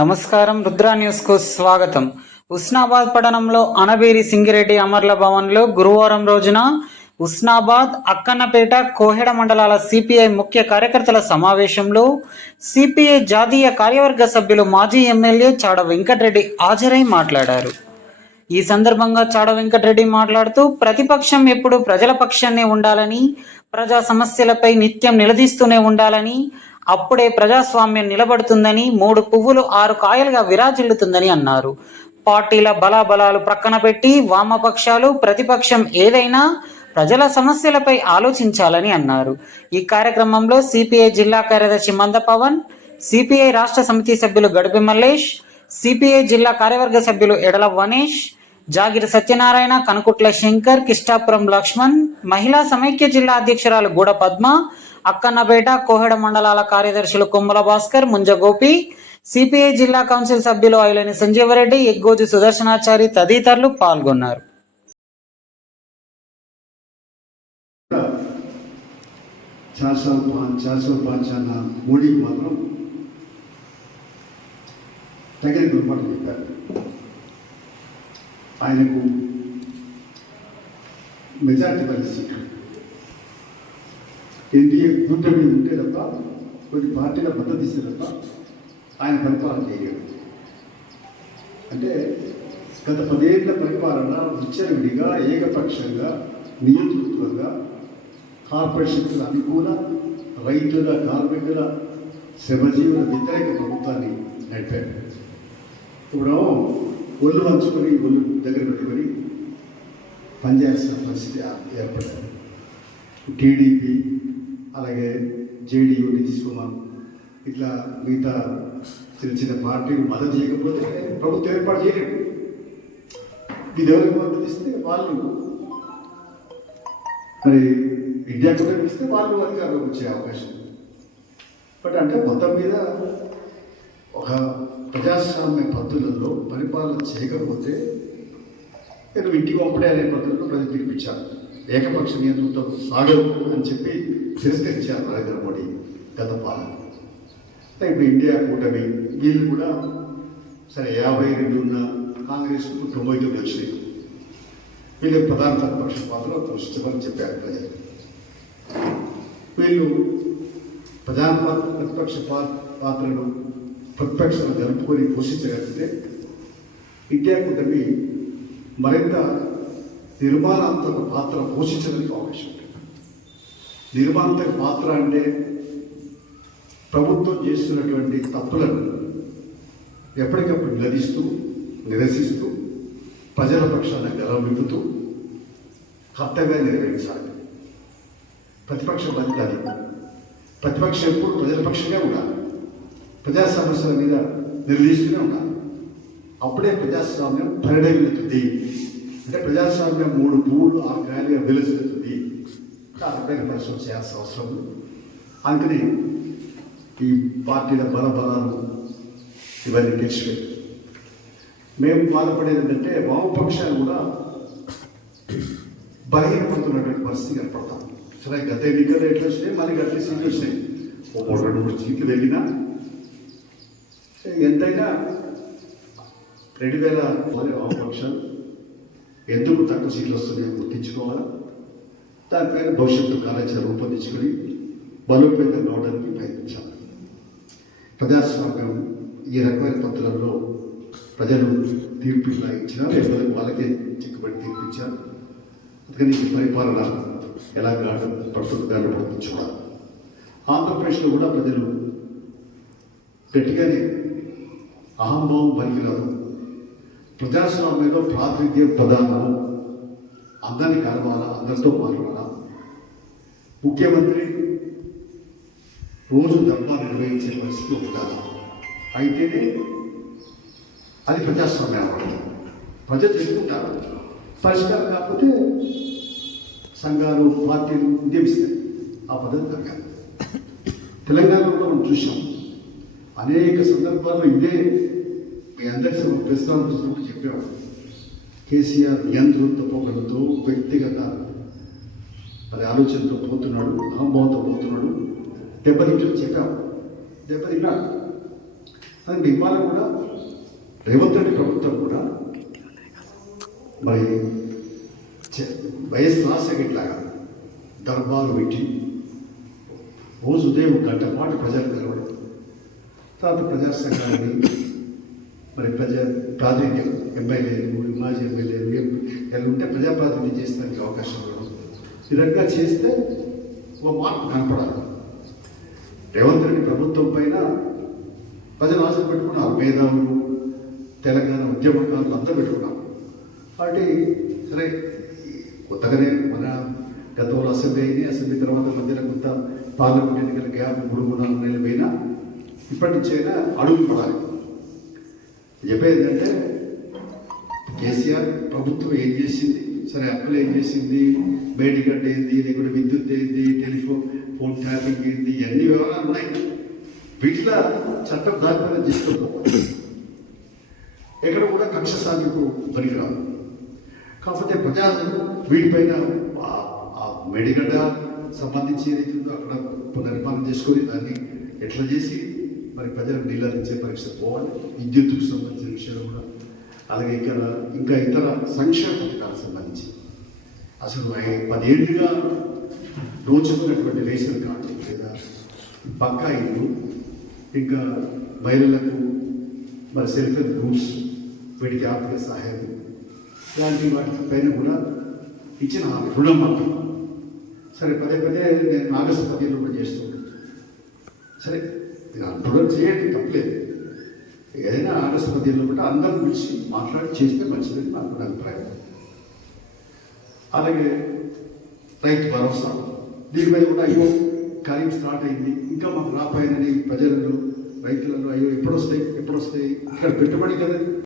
నమస్కారం. రుద్ర న్యూస్ కు స్వాగతం. ఉస్నాబాద్ పట్టణంలో అనబేరి సింగిరెడ్డి అమర్ల భవన్లో గురువారం రోజున ఉస్నాబాద్, అక్కన్నపేట, కోహెడ మండలాల సిపిఐ ముఖ్య కార్యకర్తల సమావేశంలో సిపిఐ జాతీయ కార్యవర్గ సభ్యులు మాజీ ఎమ్మెల్యే చాడ వెంకటరెడ్డి హాజరై మాట్లాడారు. ఈ సందర్భంగా చాడ వెంకటరెడ్డి మాట్లాడుతూ ప్రతిపక్షం ఎప్పుడు ప్రజల పక్షాన్నే ఉండాలని, ప్రజా సమస్యలపై నిత్యం నిలదీస్తూనే ఉండాలని, అప్పుడే ప్రజాస్వామ్యం నిలబడుతుందని, 3 పువ్వులు 6 కాయలుగా విరాజిల్లుతుందని అన్నారు. పార్టీల బలాబలాలు ప్రక్కన పెట్టి వామపక్షాలు, ప్రతిపక్షం ఏదైనా ప్రజల సమస్యలపై ఆలోచించాలని అన్నారు. ఈ కార్యక్రమంలో సిపిఐ జిల్లా కార్యదర్శి మంద పవన్, సిపిఐ రాష్ట్ర సమితి సభ్యులు గడిపి మల్లేష్, సిపిఐ జిల్లా కార్యవర్గ సభ్యులు ఎడల వనేష్, జాగిరి సత్యనారాయణ, కనుకుట్ల శంకర్, కిష్టాపురం లక్ష్మణ్, మహిళా సమైక్య జిల్లా అధ్యక్షురాలు గూడ పద్మ, అక్కన్నపేట, కోహెడ మండలాల కార్యదర్శులు కొమ్మల భాస్కర్, ముంజగోపి, సిపిఐ జిల్లా కౌన్సిల్ సభ్యులు ఐలేని సంజీవరెడ్డి, ఎగ్గోజు సుదర్శనాచారి తదితరులు పాల్గొన్నారు. ఆయనకు మెజార్టీ పరిస్థితి ఎన్డీఏ కూటమి ఉంటే తప్ప, కొన్ని పార్టీల మద్దతు ఇస్తే తప్ప ఆయన పరిపాలన చేయలేదు. అంటే గత 10 ఏళ్ల పరిపాలన విచ్చలవిడిగా, ఏకపక్షంగా, నియంతృత్వంగా, కార్పొరేషన్ల అనుకూల, రైతుల, కార్మికుల, శ్రమజీవుల వ్యతిరేక ప్రభుత్వాన్ని నడిపారు. ఇప్పుడు ఒళ్ళు వంచుకొని, ఒళ్ళు దగ్గర పెట్టుకొని పనిచేయాల్సిన పరిస్థితి ఏర్పడింది. టీడీపీ, అలాగే జేడీయూ, నితీష్ కుమార్, ఇట్లా మిగతా చిన్న చిన్న పార్టీలు మద్దతు చేయకపోతే ప్రభుత్వం ఏర్పాటు చేయలేదు. ఇది ఎవరికి మద్దతు ఇస్తే వాళ్ళు, మరి ఇండియా కూడా ఇస్తే వాళ్ళు అధికారంలోకి వచ్చే అవకాశం. బట్ అంటే మొత్తం మీద ఒక ప్రజాస్వామ్య పద్ధతులలో పరిపాలన చేయకపోతే నేను ఇంటికి పంపడే అనే పద్ధతిలో ప్రజలు పిలిపించారు. ఏకపక్ష నియంత్రణతో సాగదు అని చెప్పి తిరస్కరించారు నరేంద్ర మోడీ గత పాలన. ఇప్పుడు ఇండియా కూటమి వీళ్ళు కూడా సరే 52 ఉన్న కాంగ్రెస్కు 99 వచ్చినాయి. వీళ్ళు ప్రధాన ప్రతిపక్ష పాత్ర పోషించమని చెప్పారు ప్రజలు. వీళ్ళు ప్రధాన ప్రతిపక్ష పాత్రను ప్రతిపక్షాలు జరుపుకొని పోషించగలిగితే ఇండియా కూటమి మరింత నిర్మాణాత్మక పాత్ర పోషించడానికి అవకాశం ఉంటుంది. నిర్మాణాత్మక పాత్ర అంటే ప్రభుత్వం చేస్తున్నటువంటి తప్పులను ఎప్పటికప్పుడు నిలదీస్తూ, నిరసిస్తూ, ప్రజల పక్షాన గెలవిపుతూ కర్తవ్యాన్ని నెరవేర్చాలి. ప్రతిపక్ష బాధ్యత. ప్రతిపక్షం ఎప్పుడు ప్రజల పక్షంగా ఉండాలి. ప్రజా సమస్యల మీద నిలదీస్తూనే ఉండాలి. అప్పుడే ప్రజాస్వామ్యం పరిణమిల్లుతుంది. అంటే ప్రజాస్వామ్యం 3 పువ్వులు 6 కాయలుగా వెలుస్తుంది. అప్పుడైనా పరిశ్రమ చేయాల్సిన అవసరం ఉంది. అందుకని ఈ పార్టీల బలబలాలు ఇవన్నీ తెలిసిపోయి మేము బాధపడేది ఏంటంటే వామపక్షాలు కూడా బలహీనపడుతున్నటువంటి పరిస్థితి ఏర్పడతాం. సరే గత ఎన్నికలు ఎట్లా వచ్చినాయి, మనకి అట్లా సీట్లు వచ్చినాయి. 2-3 సీట్లు వెళ్ళినా ఎంతైనా 2000 వామపక్షాలు ఎందుకు తక్కువ సీట్లు వస్తున్నాయో గుర్తించుకోవాలి. దానిపైన భవిష్యత్తు కార్యాచరణ రూపొందించుకొని బలోపేతం కావడానికి ప్రయత్నించాలి. ప్రజాస్వామ్యం ఈ రకమైన పద్ధతులలో ప్రజలు తీర్పు ఇలా ఇచ్చినా లేకపోతే వాళ్ళకే చిక్కుబడి తీర్పిచ్చారు. అందుకని ఈ పరిపాలన ఎలా పడుతుందో చూడాలి. ఆంధ్రప్రదేశ్లో కూడా ప్రజలు గట్టిగానే అహంభావం పనికిరాదు. ప్రజాస్వామ్యంలో ప్రాతినిధ్యం ప్రధానము. అందరినీ కలవాలా, అందరితో మాట్లాడాలా. ముఖ్యమంత్రి రోజు ధర్నా నిర్వహించే పరిస్థితి ఉండాలి. అయితేనే అది ప్రజాస్వామ్యం అవ్వడం. ప్రజలు ఎదుర్కొంటారు. పరిష్కారం కాకపోతే సంఘాలు, పార్టీలు ఉద్యమిస్తాయి. ఆ పద్ధతి జరగాలి. తెలంగాణలో కూడా మనం చూసాం. అనేక సందర్భాల్లో ఇదే మీ అందరి ప్రెస్ కాన్ఫరెన్స్ చెప్పాము. కేసీఆర్ నియంతృత్వ పోకడంతో, వ్యక్తిగత అది ఆలోచనతో పోతున్నాడు, అహంభావంతో పోతున్నాడు. దెబ్బతింటూ చెప్పాము. దెబ్బతిన్నాడు. అది ఇవాళ కూడా రేవంత్ రెడ్డి ప్రభుత్వం కూడా మరి వైఎస్ రాజశేఖర్లాగా దర్బారు పెట్టి రోజు ఉదయం గంట పాటు ప్రజలు నిలబడడం, తర్వాత ప్రజా సంఘాన్ని మరి ప్రాతినిధ్యం ఎమ్మెల్యేలు మాజీ ఎమ్మెల్యేలు ఎలా ఉంటే ప్రజాప్రాతినిధ్యం చేస్తానికి అవకాశం ఉండడం, ఈ రకంగా చేస్తే ఓ మార్పు కనపడాలి. రేవంత్ రెడ్డి ప్రభుత్వం పైన ప్రజలు ఆశ పెట్టుకున్నారు, మేధావులు తెలంగాణ ఉద్యమకారులు అంతా పెట్టుకున్నారు. కాబట్టి సరే కొత్తగానే మన గతంలో అసెంబ్లీ అయింది, అసెంబ్లీ తర్వాత మధ్యలో కొంత పార్లమెంట్ ఎన్నికల గ్యాప్ 3-4 నెలలు పోయినా ఇప్పటి నుంచైనా అడుగు పడాలి. చెప్పేది ఏంటంటే కేసీఆర్ ప్రభుత్వం ఏం చేసింది, సరే అప్పులు ఏం చేసింది, మేడిగడ్డ ఏంది, లేకుంటే విద్యుత్ ఏంది, ఫోన్ ట్యాపింగ్ ఏంది, ఇవన్నీ వివరాలు ఉన్నాయి. వీటిలో చట్టం దానిపైన తీసుకోకపోవాలి, ఎక్కడ కూడా కక్ష సాధింపు పనికిరాదు. కాకపోతే ప్రజలు వీటిపైన మేడిగడ్డ సంబంధించి ఏదైతుందో అక్కడ పునర్నిర్మాణం చేసుకొని దాన్ని ఎట్లా చేసి మరి ప్రజలకు నీళ్ళు అందించే పరీక్ష పోవాలి. విద్యుత్తుకు సంబంధించిన విషయాలు కూడా, అలాగే ఇంకా ఇతర సంక్షేమ పథకాలకు సంబంధించి అసలు 10 ఏళ్ళుగా దోచుకున్నటువంటి రేషన్ కార్డు లేదా పక్కా ఇల్లు, ఇంకా మహిళలకు మరి సెల్ఫ్ హెల్ప్ గ్రూప్స్, వీటికి ఆర్థిక సహాయం, ఇలాంటి వాటి పైన కూడా ఇచ్చిన రుణం మాత్రం సరే పదే నేను ఆగస్టు 15 కూడా చేస్తున్నాను. సరే రుణం చేయండి, తప్పలేదు. ఏదైనా ఆగస్టు 15 కూడా అందరి గురించి మాట్లాడి చేస్తే మంచిదని నాకు అభిప్రాయం. అలాగే రైతు భరోసా, దీని మీద కూడా అయ్యో ఖరీఫ్ స్టార్ట్ అయింది, ఇంకా మాకు రాపాయనని ప్రజలలో రైతులలో అయ్యో ఎప్పుడు వస్తాయి ఇక్కడ పెట్టుబడి కదా